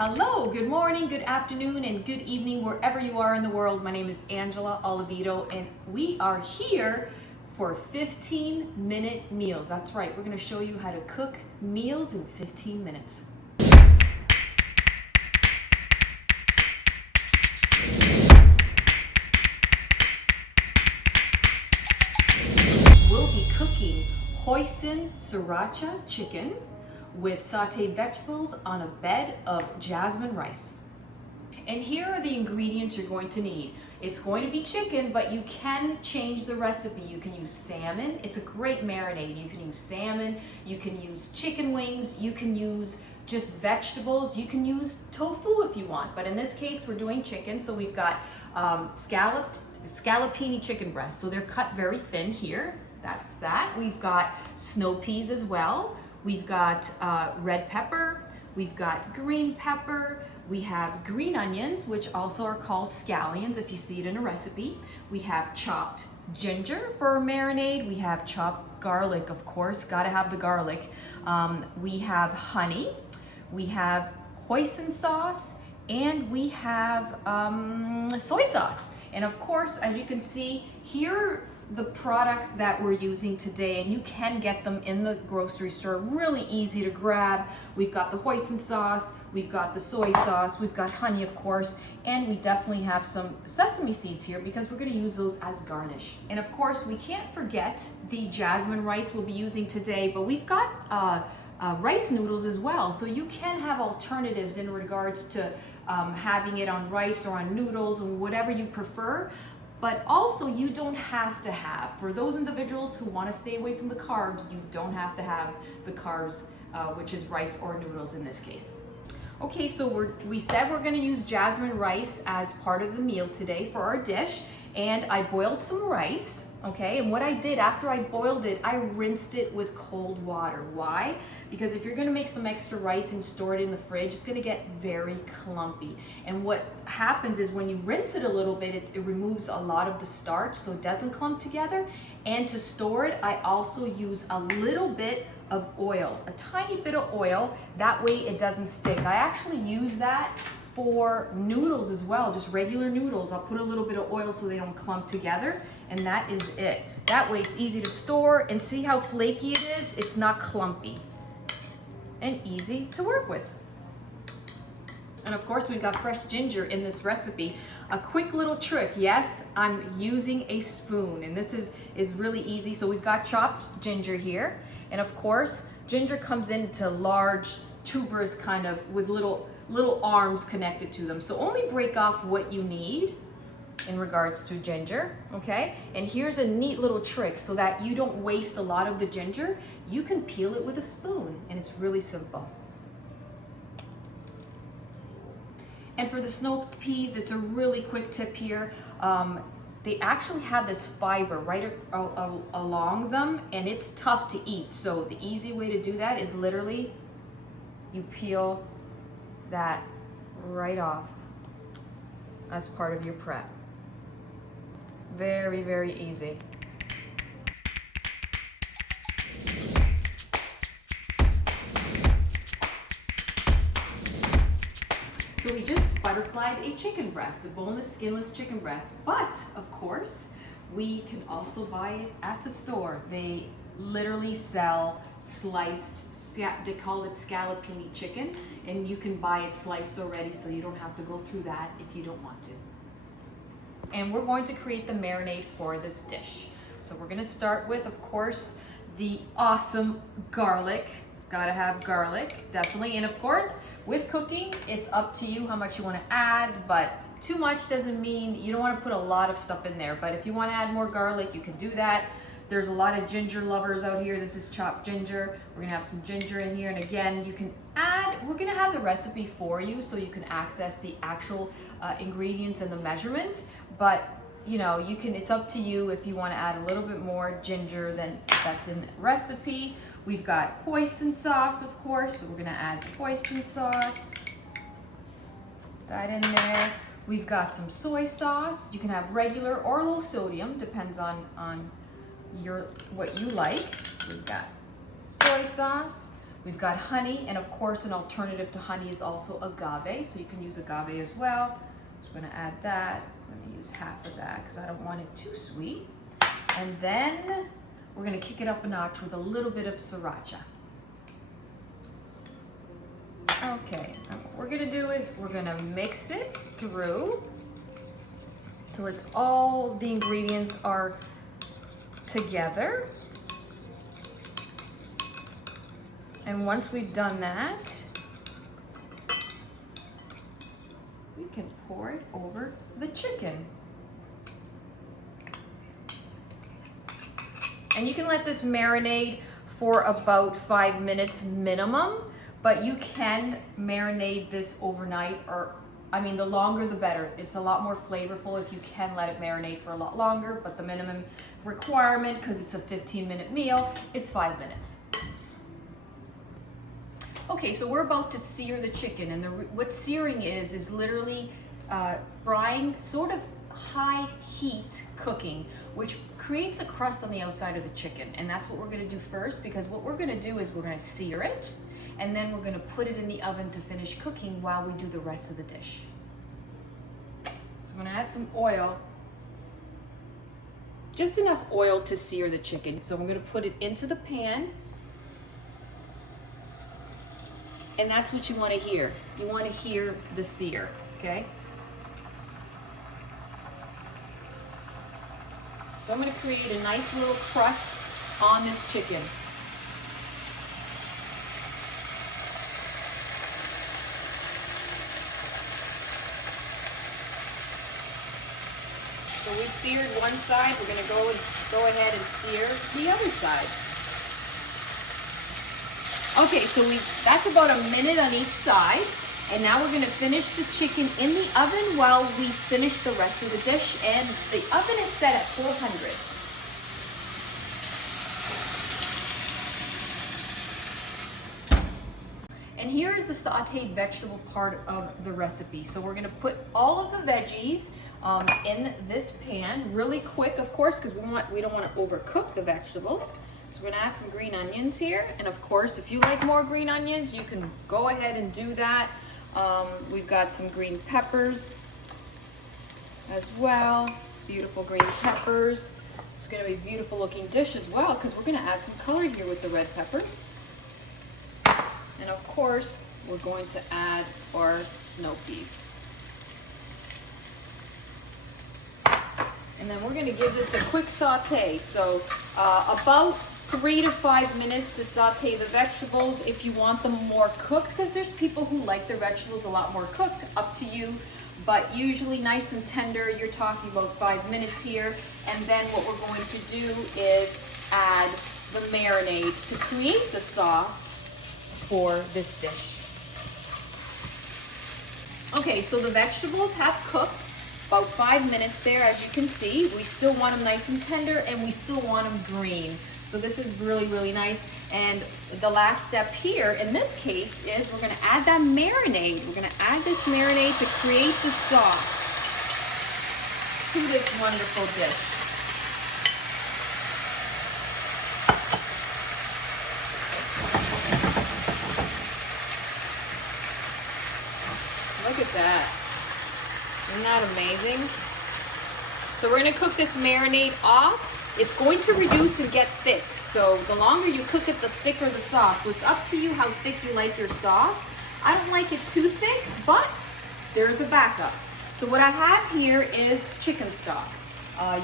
Hello, good morning, good afternoon, and good evening wherever you are in the world. My name is Angela Olivito, and we are here for 15-minute meals. That's right, we're going to show you how to cook meals in 15 minutes. We'll be cooking Hoison Sriracha Chicken with sauteed vegetables on a bed of jasmine rice. And here are the ingredients you're going to need. It's going to be chicken, but you can change the recipe. You can use salmon. It's a great marinade. You can use salmon, you can use chicken wings, you can use just vegetables, you can use tofu if you want. But in this case, we're doing chicken. So we've got scallopini chicken breasts. So they're cut very thin here. That's that. We've got snow peas as well. We've got red pepper, we've got green pepper, we have green onions, which also are called scallions if you see it in a recipe. We have chopped ginger for our marinade. We have chopped garlic, of course, gotta have the garlic. We have honey, we have hoisin sauce, and we have soy sauce. And of course, as you can see, here the products that we're using today, and you can get them in the grocery store, really easy to grab. We've got the hoisin sauce, we've got the soy sauce, we've got honey, of course, and we definitely have some sesame seeds here because we're going to use those as garnish. And of course, we can't forget the jasmine rice we'll be using today, but we've got rice noodles as well, so you can have alternatives in regards to having it on rice or on noodles or whatever you prefer. But also, you don't have to have, for those individuals who want to stay away from the carbs, you don't have to have the carbs, which is rice or noodles in this case. Okay, so we said we're going to use jasmine rice as part of the meal today for our dish, and I boiled some rice, okay? And what I did after I boiled it, I rinsed it with cold water. Why? Because if you're going to make some extra rice and store it in the fridge, it's going to get very clumpy. And what happens is when you rinse it a little bit, it removes a lot of the starch so it doesn't clump together. And to store it, I also use a little bit of oil, a tiny bit of oil, that way it doesn't stick. I actually use that for noodles as well, just regular noodles. I'll put a little bit of oil so they don't clump together, and that is it. That way it's easy to store, and see how flaky it is? It's not clumpy and easy to work with. And of course, we've got fresh ginger in this recipe. A quick little trick, yes, I'm using a spoon, and this is really easy. So we've got chopped ginger here, and of course, ginger comes into large tuberous kind of with little arms connected to them. So only break off what you need in regards to ginger, okay? And here's a neat little trick so that you don't waste a lot of the ginger. You can peel it with a spoon, and it's really simple. And for the snow peas, it's a really quick tip here. They actually have this fiber right along them, and it's tough to eat. So the easy way to do that is literally you peel that right off as part of your prep. Very, very easy. So we just butterflied a chicken breast, a boneless, skinless chicken breast, but of course, we can also buy it at the store. They literally sell sliced, they call it Scallopini Chicken, and you can buy it sliced already, so you don't have to go through that if you don't want to. And we're going to create the marinade for this dish. So we're gonna start with, of course, the awesome garlic. Gotta have garlic, definitely. And of course, with cooking, it's up to you how much you wanna add, but too much doesn't mean you don't wanna put a lot of stuff in there. But if you wanna add more garlic, you can do that. There's a lot of ginger lovers out here. This is chopped ginger. We're gonna have some ginger in here. And again, you can add, we're gonna have the recipe for you so you can access the actual ingredients and the measurements. But you know, you can, it's up to you if you wanna add a little bit more ginger than that's in the recipe. We've got hoisin sauce, of course, so we're gonna add hoisin sauce. That in there. We've got some soy sauce. You can have regular or low sodium, depends on what you like. We've got soy sauce. We've got honey, and of course an alternative to honey is also agave, so you can use agave as well. So I'm gonna add that. I'm gonna use half of that because I don't want it too sweet. And then we're gonna kick it up a notch with a little bit of sriracha. Okay, and what we're gonna do is we're gonna mix it through till it's all the ingredients are together. And once we've done that, we can pour it over the chicken. And you can let this marinate for about 5 minutes minimum, but you can marinate this overnight, or I mean, the longer the better. It's a lot more flavorful if you can let it marinate for a lot longer, but the minimum requirement, because it's a 15-minute meal, is 5 minutes. Okay, so we're about to sear the chicken, and what searing is literally frying, sort of high heat cooking, which creates a crust on the outside of the chicken. And that's what we're gonna do first, because what we're gonna do is we're gonna sear it, and then we're gonna put it in the oven to finish cooking while we do the rest of the dish. So I'm gonna add some oil, just enough oil to sear the chicken. So I'm gonna put it into the pan, and that's what you wanna hear. You wanna hear the sear, okay? So I'm gonna create a nice little crust on this chicken. So we've seared one side, we're gonna go ahead and sear the other side. Okay, so that's about a minute on each side, and now we're gonna finish the chicken in the oven while we finish the rest of the dish, and the oven is set at 400. And here is the sauteed vegetable part of the recipe. So we're gonna put all of the veggies in this pan really quick, of course, because we don't want to overcook the vegetables. So we're gonna add some green onions here, and of course, if you like more green onions, you can go ahead and do that. We've got some green peppers as well, beautiful green peppers. It's gonna be a beautiful looking dish as well, because we're gonna add some color here with the red peppers. And of course, we're going to add our snow peas. And then we're gonna give this a quick saute. So about 3 to 5 minutes to saute the vegetables. If you want them more cooked, because there's people who like their vegetables a lot more cooked, up to you. But usually nice and tender, you're talking about 5 minutes here. And then what we're going to do is add the marinade to create the sauce for this dish. Okay, so the vegetables have cooked about 5 minutes there. As you can see, we still want them nice and tender, and we still want them green. So this is really, really nice. And the last step here, in this case, is we're gonna add that marinade. We're gonna add this marinade to create the sauce to this wonderful dish. Look at that. Isn't that amazing? So we're gonna cook this marinade off. It's going to reduce and get thick. So the longer you cook it, the thicker the sauce. So it's up to you how thick you like your sauce. I don't like it too thick, but there's a backup. So what I have here is chicken stock.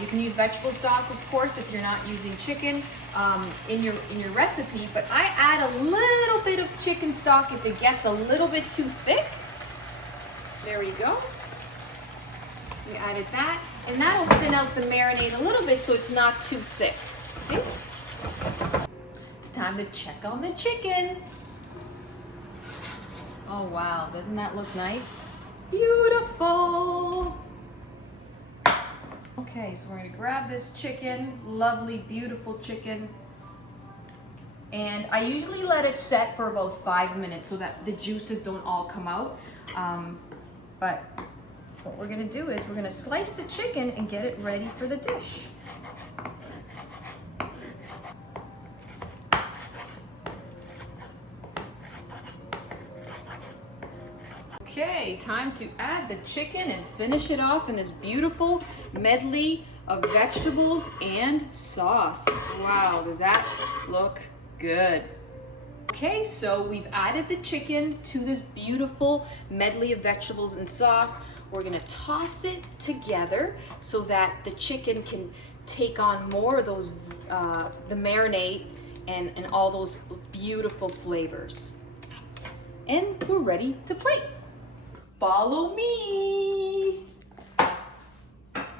You can use vegetable stock, of course, if you're not using chicken in your recipe, but I add a little bit of chicken stock if it gets a little bit too thick. There you go. We added that, and that'll thin out the marinade a little bit so it's not too thick. See? It's time to check on the chicken. Oh wow, doesn't that look nice? Beautiful. Okay, so we're gonna grab this chicken, lovely, beautiful chicken. And I usually let it set for about 5 minutes so that the juices don't all come out. But what we're gonna do is we're gonna slice the chicken and get it ready for the dish. Okay, time to add the chicken and finish it off in this beautiful medley of vegetables and sauce. Wow, does that look good? Okay, so we've added the chicken to this beautiful medley of vegetables and sauce. We're gonna toss it together so that the chicken can take on more of those, the marinade and all those beautiful flavors. And we're ready to plate. Follow me.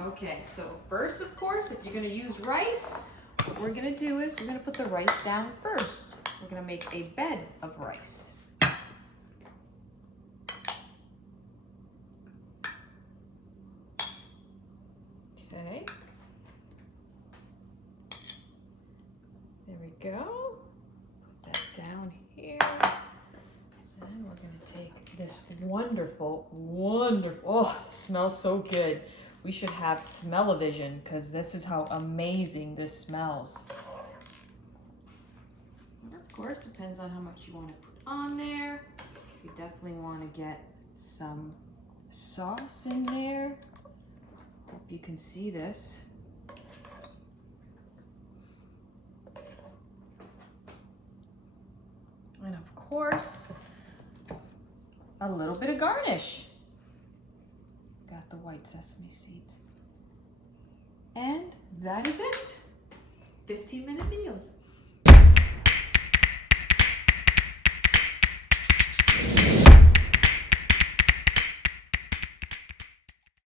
Okay, so first, of course, if you're gonna use rice, what we're gonna do is we're gonna put the rice down first. We're gonna make a bed of rice. Okay. There we go. Put that down here. And we're gonna take this wonderful, oh, it smells so good. We should have smell-o-vision because this is how amazing this smells. And of course, depends on how much you want to put on there. You definitely want to get some sauce in there. Hope you can see this. And of course, a little bit of garnish. Got the white sesame seeds. And that is it. 15-minute meals.